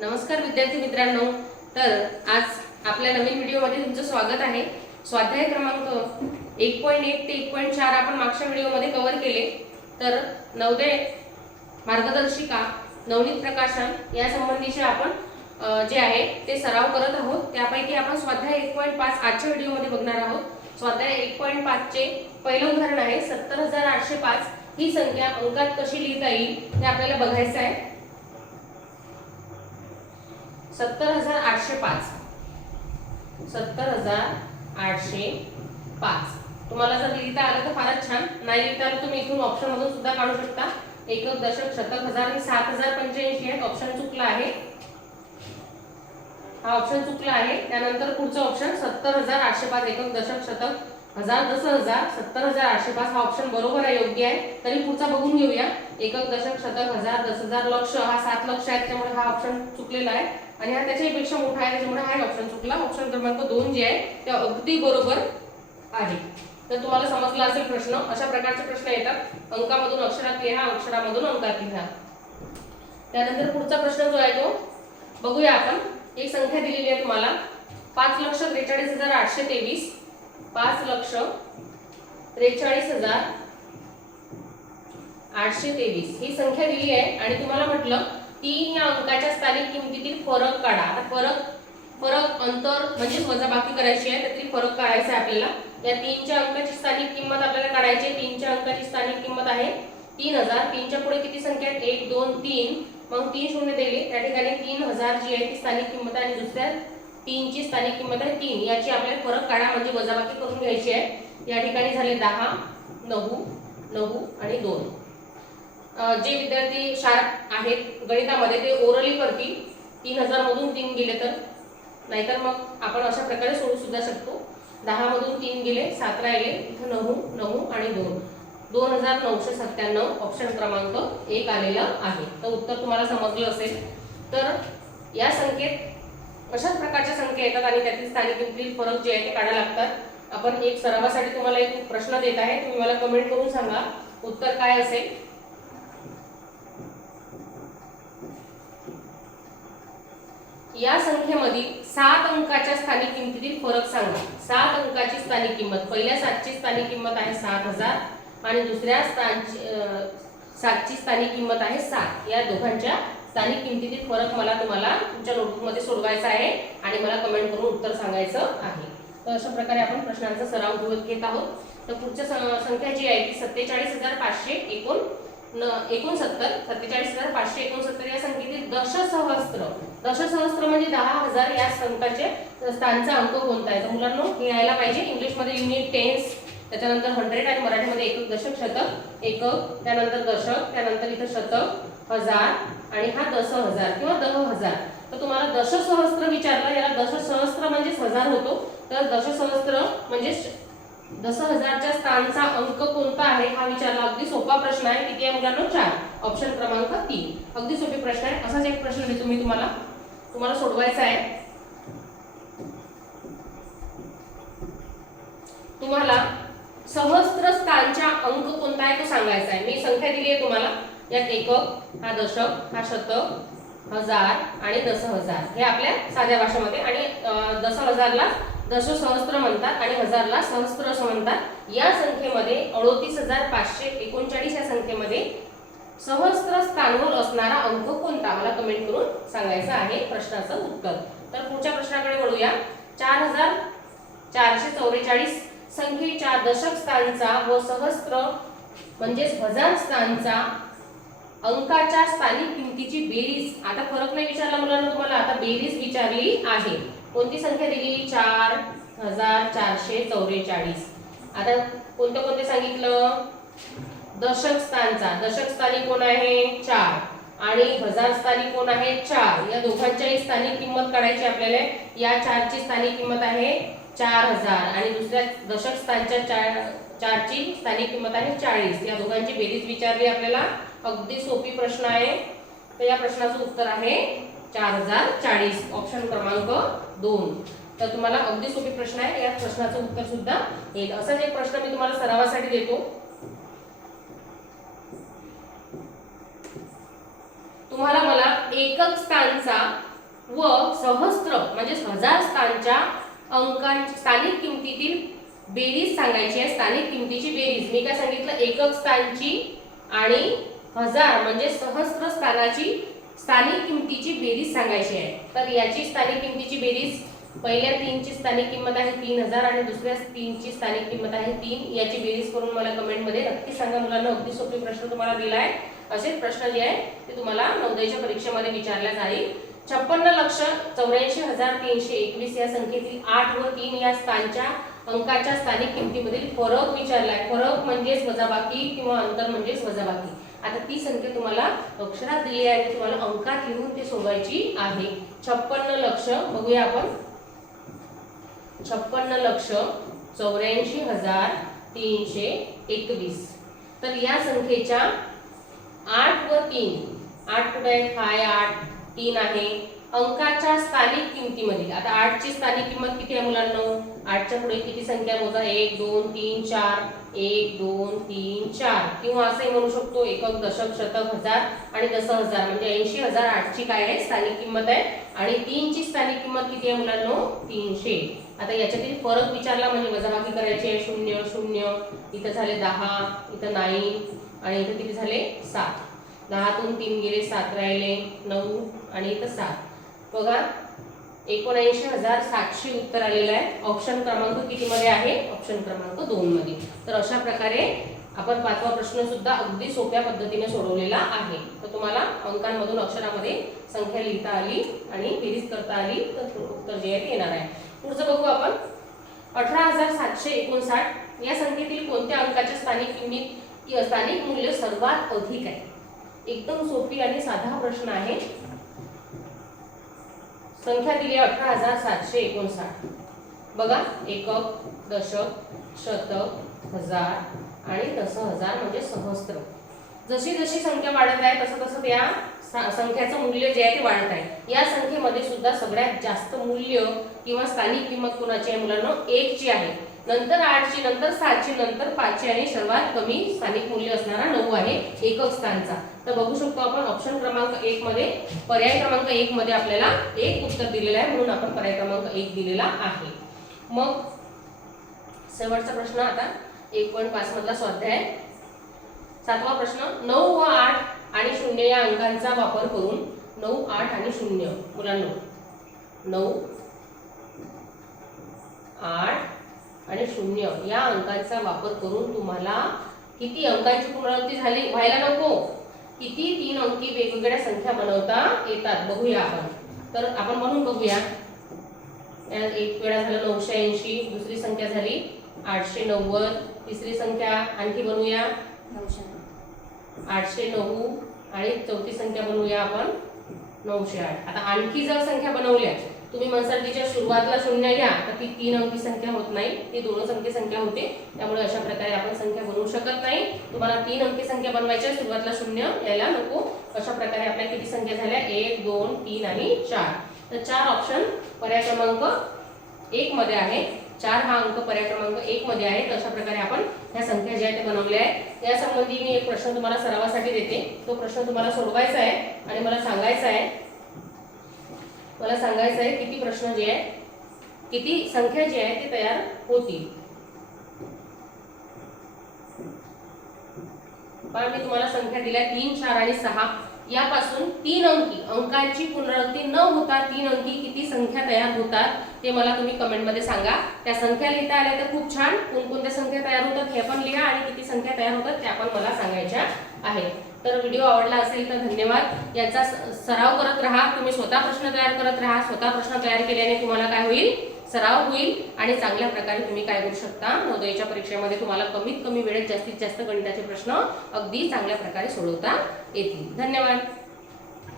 नमस्कार विद्यार्थी मित्रांनो, तर आज आपल्या नवीन व्हिडिओमध्ये तुमचं स्वागत आहे। स्वाध्याय क्रमांक 1.1 ते 1.4 आपण मागच्या व्हिडिओमध्ये कव्हर केले। तर नवोदय मार्गदर्शिका नवनीत प्रकाशन या संबंधीचे आपण जे आहे ते सराव करत आहोत। त्यापैकी आपण स्वाध्याय 1.5 आजच्या व्हिडिओमध्ये बघणार आहोत। स्वाध्याय 1.5 चे पहिलं उदाहरण आहे 70805 ही संख्या अंकात कशी लिहिता येईल हे आपल्याला बघायचं आहे। 70805 तुम्हाला जर लिहिता आलं तर फारच छान, नाही लिहिता आलं तुम्ही इथून ऑप्शन मधून सुद्धा काढू शकता। एकक दशक शतक हजार हे 7085 आहे, ऑप्शन चुकला आहे, हा ऑप्शन चुकला आहे। त्यानंतर पुढचं ऑप्शन 70805 एकक दशक शतक हजार 10000 70805 हा ऑप्शन बरोबर आहे, योग्य आहे। तरी पुढचा बघून घेऊया। एकक दशक शतक हजार 10000 लक्ष हा 7 लक्ष आहे, त्यामुळे हा ऑप्शन चुकलेला आहे आणि हा त्याच्यापेक्षा मोठा आहे, त्यामुळे हा ऑप्शन चुकला। ऑप्शन क्रमांक 2 जे आहे ते अगदी बरोबर आहे। तर तुम्हाला समजला असेल प्रश्न। अशा प्रकारचे प्रश्न येतात, अंकामधून अक्षरात लिहा, अक्षरामधून अंकात लिहा। त्यानंतर पुढचा प्रश्न जो आहे तो बघूया आपण। एक संख्या दिलेली आहे तुम्हाला 5,43,823 5,43,823 ही संख्या दिली आहे आणि तुम्हाला म्हटलं 3 या अंकाच्या स्थानिक किमतीतील फरक काढा। आता फरक अंतर म्हणजे वजाबाकी करायची आहे, त्यातील फरक काढायचा आहे आपल्याला। या 3 च्या अंकाची स्थानिक किंमत आपल्याला काढायची आहे। 3 च्या अंकाची स्थानिक किंमत आहे 3000। 3 च्या पुढे किती संख्या आहेत? 1 2 3, मग 3 शून्य दिले, त्या ठिकाणी 3000 जी आहे ती स्थानिक किंमत आहे आणि दुसऱ्या 3 ची स्थानिक किंमत आहे 3। याची आपल्याला फरक काढा म्हणजे वजाबाकी करून घ्यायची आहे। या ठिकाणी झाले 10 9 9 आणि 2। जे विद्यार्थी शार्प आहेत गणितामध्ये ते ओरली करतील। 3000 मधून 3 गेले तर, नाहीतर मग आपण अशा प्रकारे सोडू सुद्धा शकतो। 10 मधून 3 गेले 7 राहिले, इथे 9 9 आणि 2 2997 ऑप्शन क्रमांक 1 आलेला आहे। तर उत्तर तुम्हाला समजलं असेल। तर या संख्येत अशाच प्रकारच्या संख्या येतात आणि त्यातील स्थानिक किमतीतील फरक जे आहे ते काढायला लागतात। आपण एक सरावासाठी तुम्हाला एक प्रश्न देत आहे, तुम्ही मला कमेंट करून सांगा उत्तर काय असेल। या संख्येमधील 7 अंकाच्या स्थानिक किमतीतील फरक सांगा। 7 अंकाची स्थानिक किंमत, पहिल्या 7 ची स्थानिक किंमत आहे 7000 आणि दुसऱ्या 7 ची स्थानिक किंमत आहे 7। या दोघांच्या स्थानिक किमतीतील फरक मला तुम्हाला तुमच्या नोटबुक मध्ये सोडवायचा आहे आणि मला कमेंट करून उत्तर सांगायचं आहे। तर अशा प्रकारे आपण प्रश्नांचा सराव घेत आहोत। तर पुढची संख्या जी आहे ती 47569 47569 या संख्येतील दशसहस्त्र म्हणजे 10000 या संख्येचे स्थानचा अंक कोणता आहे? तर मुलांनो हे यायला पाहिजे इंग्लिश मध्ये युनिट टेन्स, त्याच्यानंतर 100 आणि मराठीमध्ये एकक दशक शतक एकक, त्यानंतर दशक, त्यानंतर इथे शतक हजार आणि हा 10000 किंवा 10000। तर तुम्हाला दशसहस्त्र विचारलं, याला दशसहस्त्र म्हणजे 1000 होतो। तर दशसहस्त्र म्हणजे 10000च्या स्थानचा अंक कोणता आहे हा विचारला। अगदी सोपा प्रश्न आहे। किती आहे मुलांनो? 4, ऑप्शन क्रमांक 3। अगदी सोपे प्रश्न आहे। असाच एक प्रश्न देतो मी तुम्हाला सोडवायचा आहे। तुम्हाला सहस्त्र स्थानचा अंक कोणता आहे तो सांगायचा आहे। मी संख्या दिली आहे तुम्हाला, यात एकक, हा दशक, हा शतक, हजार आणि 10000 हे आपल्या साध्या भाषेमध्ये, आणि 10000ला दशसहस्त्र म्हणतात आणि 1000ला सहस्त्र असं म्हणतात। या संख्येमध्ये 38539 या संख्येमध्ये सहस्त्र स्थानवर असणारा अंक कोणता मला कमेंट करून सांगायचं आहे प्रश्नाचं उत्तर। तर पुढच्या प्रश्नाकडे वळूया। 4444 संख्येच्या दशक स्थानचा व सहस्त्र म्हणजेच हजार स्थानचा अंकाच्या स्थानिक किमतीची बेरीज। आता फरक नाही विचारला मुलांना तुम्हाला, आता बेरीज विचारली आहे। कोणती संख्या दिली? 4444। आता कोणते सांगितलं? दशक स्थानचा, दशक स्थानी कोण आहे? 4 आणि हजार स्थानी कोण आहे? 4। या दोघांच्याही स्थानिक किंमत काढायची आपल्याला। या 4 ची स्थानिक किंमत आहे 4000 आणि दुसऱ्या दशक स्थानच्या 4 ची स्थानिक किंमत आहे 40। या दोघांची बेरीज विचारली आपल्याला। अगदी सोपी प्रश्न आहे। तर या प्रश्नाचं उत्तर आहे 4040, ऑप्शन क्रमांक 2। तर तुम्हाला अगदी सोपी प्रश्न आहे, या प्रश्नाचं उत्तर सुद्धा येईल। असाच एक प्रश्न मी तुम्हाला सरावासाठी देतो। तुम्हाला मला एकक स्थानचा व सहस्त्र म्हणजे 1000 स्थानच्या अंकांची स्थानिक किमतीतील बेरीज सांगायची आहे. स्थानिक किमतीची बेरीज मी काय सांगितलं, एकक स्थानची आणि 1000 म्हणजे सहस्त्र स्थानाची स्थानिक किमतीची बेरीज सांगायची आहे. तर याची स्थानिक किमतीची बेरीज, पहिल्या 3 ची स्थानिक किंमत आहे 3000 आणि दुसऱ्या 3 ची स्थानिक किंमत आहे 3. याची बेरीज करून मला कमेंट मध्ये नक्की सांगा मुलांना. अगदी सोपे प्रश्न तुम्हाला दिला आहे. असेच प्रश्न जे आहे ते तुम्हाला नवोदयच्या परीक्षेमध्ये विचारले जाईल. 56,84,321 या संख्येतील 8 व 3 या स्थानच्या अंकाच्या स्थानिक किमतीमधील फरक विचारलाय. फरक म्हणजेच वजाबाकी किंवा अंतर म्हणजेच वजाबाकी. आता ती संख्या तुम्हाला अक्षरात दिली आहे आणि तुम्हाला अंकात लिहून ती सोडवायची आहे. 56 लक्ष बघूया आपण. 56,84,321. तर या संख्येच्या 8 व 3, 8 कुठे आहे, हाय 8, 3 आहे. अंकाच्या स्थानिक किमतीमध्ये आता 8 ची स्थानिक किंमत किती आहे मुलांना? 8 च्या पुढे किती संख्या मोजा? 1 2 3 4, 1 2 3 4. किंवा असंही म्हणू शकतो एकक, दशक, शतक, हजार आणि दशहजार म्हणजे 80,008 ची काय आहे स्थानिक किंमत आहे. आणि 3 ची स्थानिक किंमत किती आहे मुलांना? 300. आता याच्यातील फरक विचारला म्हणजे वजाबाकी करायची आहे. 0 0, इथं झाले 10, इथं 9 आणि इथं किती झाले 7. 10 तून 3 गेले 7 राहिले 9 आणि इथं 7. बघा 79,700 उत्तर आलेलं आहे. ऑप्शन क्रमांक किती मध्ये आहे? ऑप्शन क्रमांक 2 मध्ये. तर अशा प्रकारे आपण 5वा प्रश्न सुद्धा अगदी सोप्या पद्धतीने सोडवलेला आहे. तर तुम्हाला अंकांमधून अक्षरामध्ये संख्या लिहिता आली आणि बेरीज करता आली तर उत्तर जे आहे ते येणार आहे. पुढचं बघू आपण. 18,759 या संख्येतील कोणत्या अंकाच्या स्थानिक किंमत स्थानिक मूल्य सर्वात अधिक आहे? एकदम सोपी आणि साधा प्रश्न आहे. संख्या दिली 18,759. बघा एकक, दशक, शतक, हजार आणि दशहजार म्हणजे सहस्त्र. जशी जशी संख्या वाढत आहे तसं तसं त्या संख्याचं मूल्य जे आहे ते वाढत आहे. या संख्येमध्ये सुद्धा सगळ्यात जास्त मूल्य किंवा स्थानिक किंमत कोणाची आहे मुलांना? 1 ची आहे. नंतर 8 ची, नंतर 7 ची, नंतर 5 ची आणि सर्वात कमी स्थानिक मूल्य असणारा 9 आहे एकक स्थानचा. तर बघू शकतो आपण ऑप्शन क्रमांक 1 मध्ये, पर्याय क्रमांक 1 मध्ये आपल्याला एक उत्तर दिलेलं आहे म्हणून आपण पर्याय क्रमांक 1 दिलेला आहे. मग शेवटचा प्रश्न आता 1.5 मधला स्वाध्याय 7वा प्रश्न. 9 व 8 आणि 0 या अंकांचा वापर करून 9 8 आणि 0 मुलांना 9 8 आणि 0 या अंकांचा वापर करून तुम्हाला किती अंकांची पुनरावृत्ती झाली व्हायला नको, किती 3 अंकी वेगवेगळ्या संख्या बनवता येतात बघूया आपण. तर आपण म्हणून बघूया. एक वेळा झालं 980, दुसरी संख्या झाली 890, तिसरी संख्या आणखी बनवूया 809 आणि चौथी संख्या बनवूया आपण 908. आता आणखी जर संख्या बनवल्या तुम्ही म्हणसाल तिच्या सुरुवातीला 0 घ्या तर ती 3 अंकी संख्या होत नाही, ती 2 अंकी संख्या होते. त्यामुळे अशा प्रकारे आपण संख्या बनवू शकत नाही. तुम्हाला 3 अंकी संख्या बनवायच्या, सुरुवातीला 0 यायला नको. अशा प्रकारे आपल्या किती संख्या झाल्या? 1 2 3 आणि 4. तर 4 ऑप्शन पर्याय क्रमांक 1 मध्ये आहे. 4 हा अंक पर्याय क्रमांक 1 मध्ये आहे. तर अशा प्रकारे आपण ह्या संख्या ज्या आहेत त्या बनवल्या आहेत. यासंबंधी मी एक प्रश्न तुम्हाला सरावासाठी देते. तो प्रश्न तुम्हाला सोडवायचा आहे आणि मला सांगायचा आहे किती प्रश्न जे आहे, किती संख्या जी आहे ते तयार होतील. पण मी तुम्हाला संख्या दिल्या 3 4 आणि 6 यापासून 3 अंकी अंकांची पुनरावृत्ती न होता 3 अंकी किती संख्या तयार होतात ते मला तुम्ही कमेंट मध्ये सांगा. त्या संख्या लिहिता आल्या तर खूप छान. कोणकोणत्या संख्या तयार होतात हे पण लिहा आणि किती संख्या तयार होतात त्या पण मला सांगायच्या आहेत. तर व्हिडिओ आवडला असेल तर धन्यवाद. याचा सराव करत राहा. तुम्ही स्वतः प्रश्न तयार करत राहा. स्वतः प्रश्न तयार केल्याने तुम्हाला काय होईल? सराव होईल आणि चांगल्या प्रकारे तुम्ही काय करू शकता, नवोदयच्या परीक्षेमध्ये तुम्हाला कमीत कमी वेळेत जास्तीत जास्त गणिताचे प्रश्न अगदी चांगल्या प्रकारे सोडवता येतील. धन्यवाद.